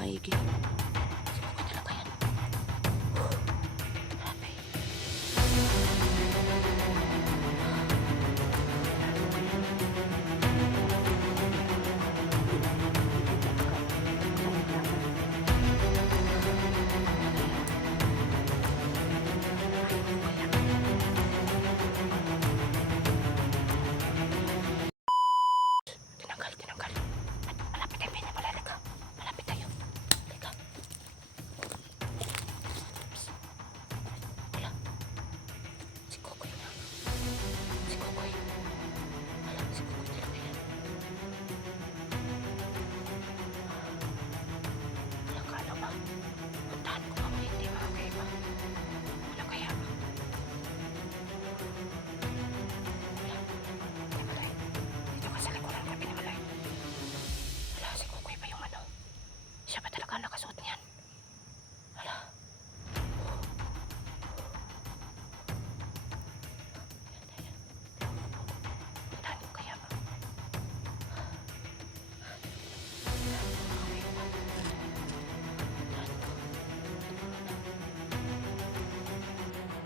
maigi. Siguro ko talaga yan. Grabe. Tinanggal. Malapit tayo, pinapala. Halika. Malapit tayo. Halika. Oops. Wala. Si Kukoy nga. Si Kukoy. Wala, si Kukoy talaga yan. Wala ka, ano ba? Puntahan ko ako, hindi mga kaiba. Wala kaya. Wala. Pinimalay. Dito ka sa likuran ka, Pinimalay. Wala, si Kukoy pa yung ano. Siya ba talaga ang nakasuot niyan? Wala. Ayan. Puntahan ko kaya ba?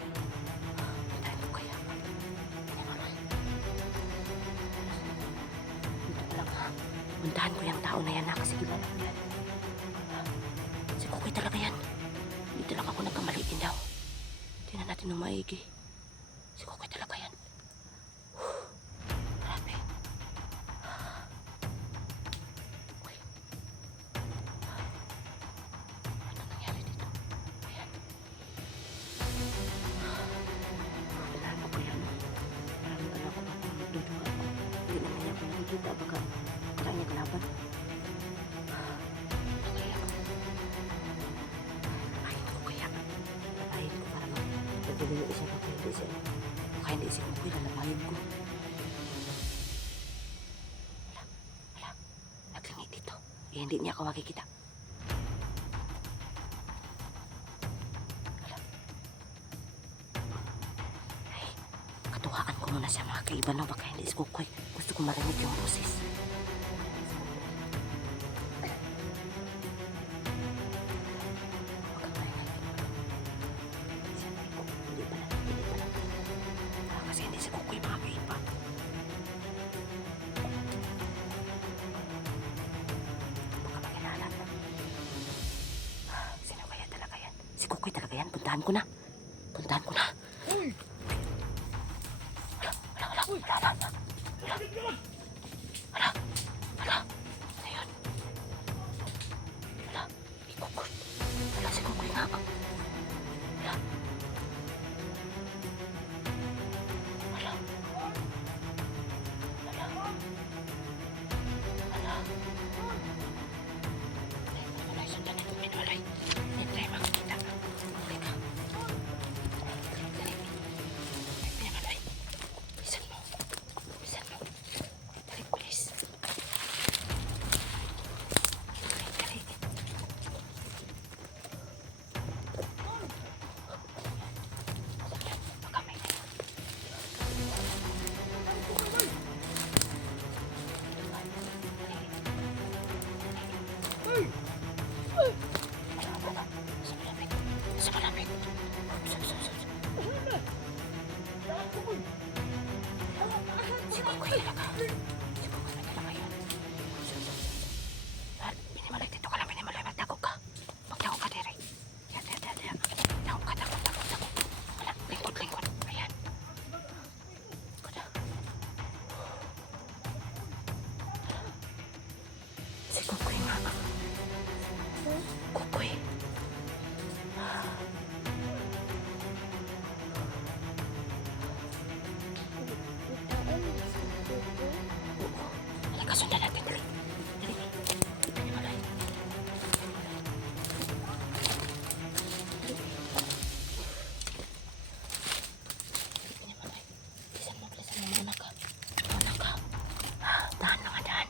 Puntahan ko kaya ba? Pinimalay. Dito ko lang ha. Puntahan ko yung tao na yan ha, kasi iba lang yan. Si Kukoy talaga yan. Dito lang ako nagkamaliin daw. Tingnan natin ng maigi. Si Kukoy talaga yan. Grabe. Uy. Ano nangyari dito? Ayan. Pinahan ko yan. Parang ano ko ako magduduga ako. Hindi naman niya ako nakikita. Baka karang niya kalaban. Labahin ko kaya. Labahin ko para magpagdali yung isa baka hindi siya. Baka hindi siya Kukoy. Lalabahin ko. Wala. Naglingi dito. Eh, hindi niya ako makikita. Wala. Ay, katuwaan ko muna siya mga kaiba na baka hindi si Kukoy. Gusto ko marinig yung boses. Kasi hindi si Kukoy mga kaiba. Baka makilala na. Sino kaya talaga yan? Si Kukoy talaga yan. Puntahan ko na. Puntahan ko na. Wala. Ano yun? Wala. Ikukot. Wala si Kukoy nga. Wala. Wala. Pinimalay, sundan natin Pinimalay. Hindi tayo makikita. Halika. Dali. Pinimalay. Bilisan mo. Dali, bilis. Dali. Baka may Sa malapit. Si Kukoy talaga. Si Kukoy ba talaga yun? Pinimalay, dito ka lang, Pinimalay. Magtago ka. Magtago ka, Derek. Yan. Tago ka. Wala, lingkod. Ayan. Kuda. Si Kukoy nga. Kukoy. Halika, sundan natin. Dali. Pinimalay. Pinimalay. Bilisan mo. Mauna ka. Dahan lang. Dahan.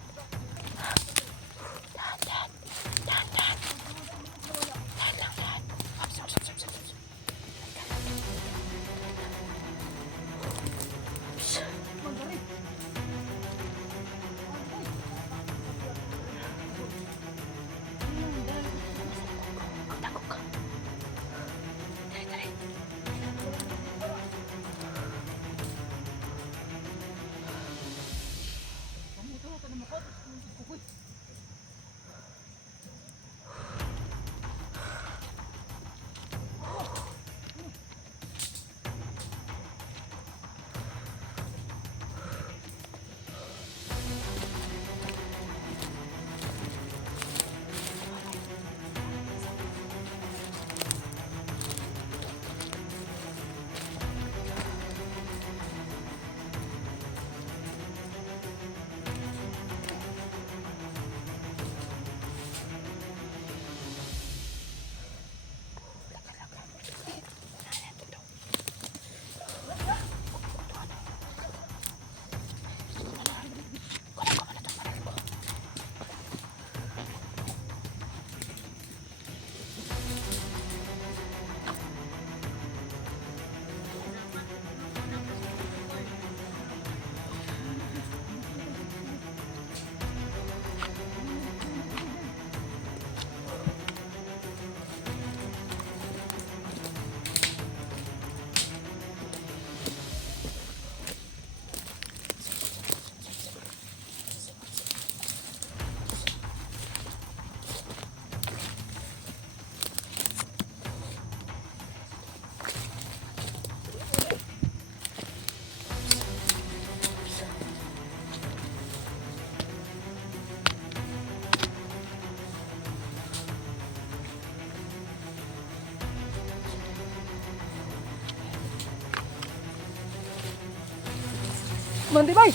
Mantibay!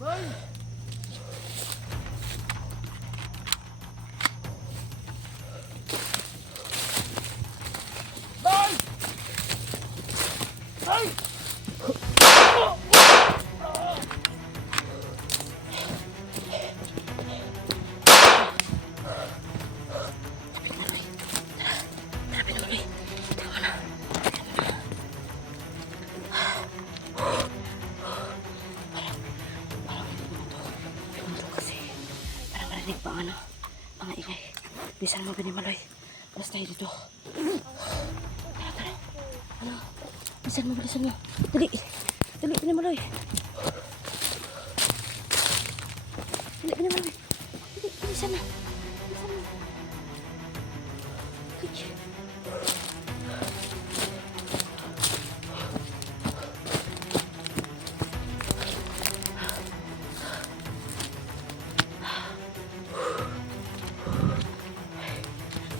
Bay! Bay! Bay! Tara, Pinamaloy. Tama na. Parang hindi mo to. Tundo kasi. Parang narinig pa ang mga ingay. Bisan mo, Pinamaloy. Alas tayo dito. Tara. Ano? Bisan mo. Dali. Dali, Pinamaloy. Dali, Pinamaloy. Dali, bisan na.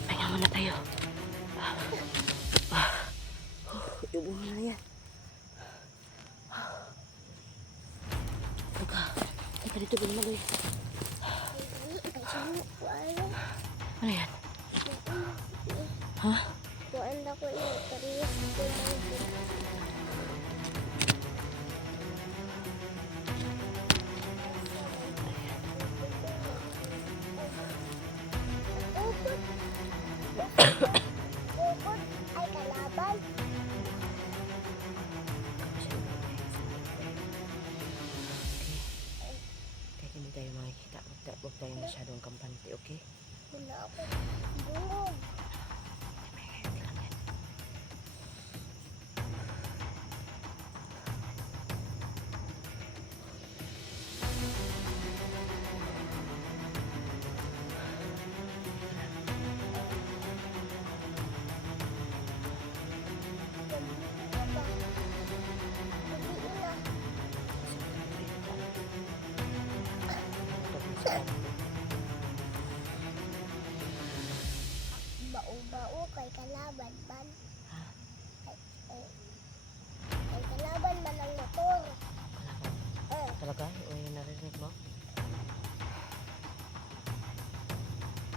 Pahinga muna tayo. Iubo mo na yan. Teka dito, Pinamaloy. Ano yan? Ha? Kuan ako yung parehas ko Ukod ay kalaban. Kahit hindi tayo makikita, huwag tayo masyadong kampante, okay? Wala ako bungog. Bau-bau kay kalaban man. Ha? Kay kalaban man ang motor. Talaga? O yung narinig mo?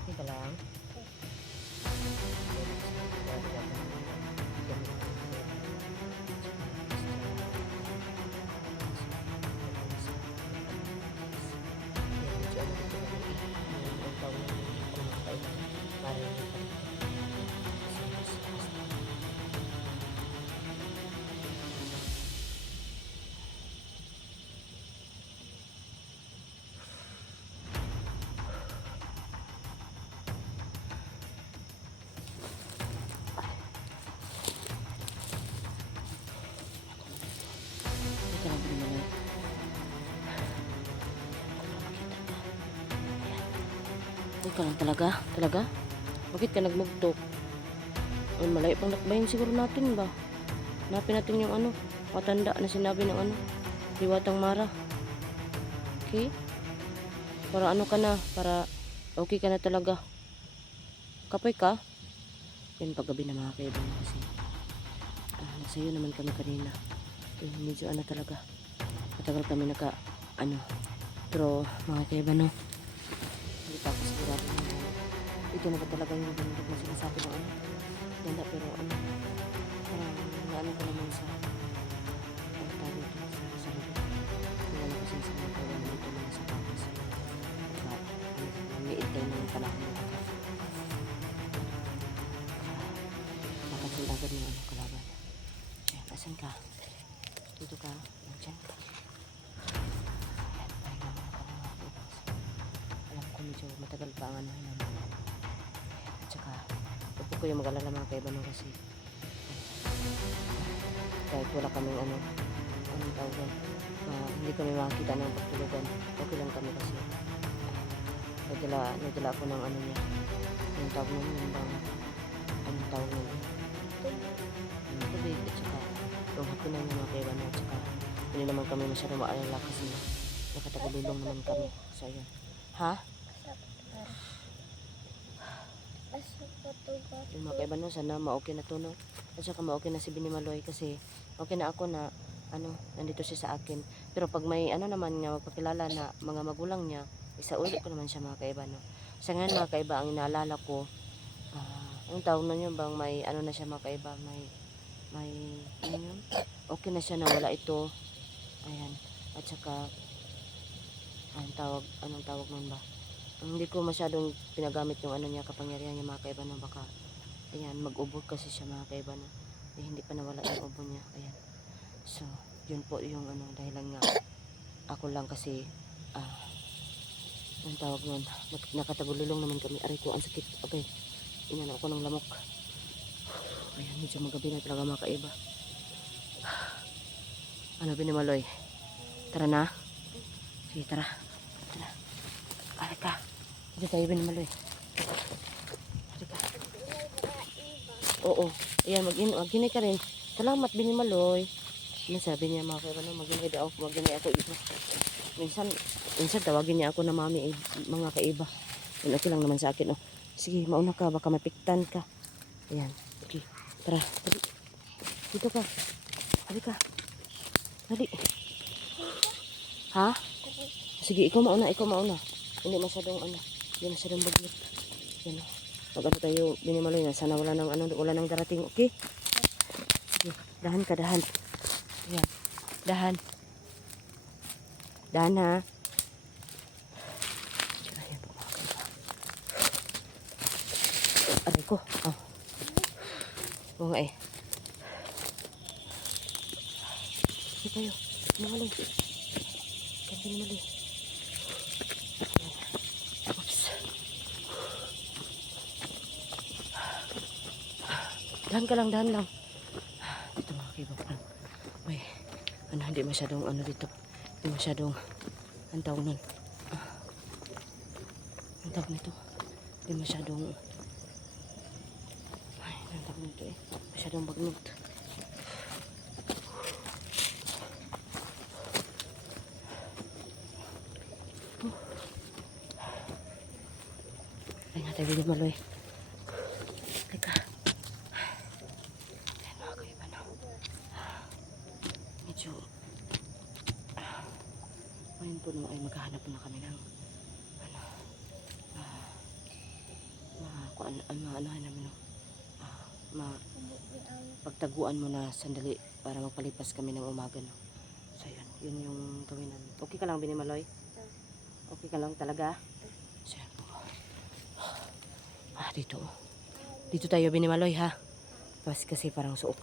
Teka lang. Teka lang, Pinamaloy. Teka lang, talaga? Bakit ka nagmugtok? Ay, malayo pang lakbayin siguro natin ba? Hanapin natin yung matanda na sinabi ng Diwatang Mara. Okay? Para ka na, para okay ka na talaga. Kapoy ka? Yan paggabi na mga kaibigan kasi nasa iyo naman kami kanina. Medyo talaga. Matagal kami pero mga kaibigan hindi pa ako sigurado na ito na ba talaga yung bundok na sinasabi ng ganda, pero parang naano ko naman sa tawag ito sa sarili. Yung kasi sa mga kaibigan dito naman sa campus. Maliit tayo ng panahon ng makasin agad ng kalaban. Ayan, asan ka? Dito ka? Diyan ka? Ayan, pahinga mo na ka mga kaibigan. Alam ko medyo matagal pa ang namin. At saka huwag ko yung mag-alala mga kaibigan kasi kahit wala kaming anong tawag hindi kami makakita ng pagtulugan, okay lang kami kasi nagdala ako ng niya yung tawag nun yung bang anong tawag nun yung tubig at saka yung hapunan ng mga kaibigan at saka hindi naman kami masyadong maalala kasi nakatagululong naman kami sa iyo. Ha? Asok ko tugas. Yung mga kaiba no, sana ma-okay na to no. At saka ma-okay na si Binimaloy kasi okay na ako na nandito siya sa akin. Pero pag may naman nga magpakilala na mga magulang niya, isauli ko naman siya mga kaiba no. Sa ngayon mga kaiba, ang inaalala ko, anong tawag na yun bang may na siya mga kaiba, may yun? Okay na siya na wala ito. Ayan. At saka, anong tawag nun ba? Hindi ko masyadong pinagamit yung niya, kapangyarihan niya mga kaiba no. Baka, ayan, mag-ubo kasi siya mga kaiba no. Hindi pa nawala yung ubo niya. Ayan. So, yun po yung dahilan nga ako lang kasi ang tawag nun, nakatagululong naman kami. Aray ko, ang sakit. Okay, inan ako ng lamok. Ayan, medyo magabi na talaga mga kaiba. Binimaloy? Tara na? Sige, tara. Tara. Aray ka. Dito tayo Binimaloy. Aray ka. Oo. Ayan, mag-inay ka rin. Salamat Binimaloy. Sabi niya mga kaiba no, mag-inay ako iba. Minsan tawagin niya ako na mami mga kaiba. Yun okay lang naman sa akin. Oh. Sige, mauna ka, baka mapiktan ka. Ayan, okay. Tara, dali. Dito ka. Dali ka. Dali. Ha? Sige, ikaw mauna. Hindi masyadong baglit. Yan. Mag tayo Binimaloy na. Sana wala nang darating, okay? Sige, dahan ka, dahan. Ayan, dahan. Dahan ha. Ayan po mga kaiba. Aray ko. Oh. Oo nga eh. Sige tayo. Binimaloy. Binimaloy. Oops. Dahan ka lang, dahan lang. Dito mga kaiba parang. Uy, hindi masyadong dito. Hindi masyadong ang tawag nun. Ang tawag nito. Hindi masyadong ang tawag nito eh. Masyadong bagnot. Ay nga tayo Binimaloy. Teka. Ayan mga kaiba no. Medyo ngayon po ay maghahanap na kami ng pagtaguan mo na sandali para magpalipas kami ng umaga no. So yun yung gawin namin. Okay ka lang Binimaloy? Okay ka lang talaga? So yan po. Dito tayo Binimaloy ha. Kasi parang suot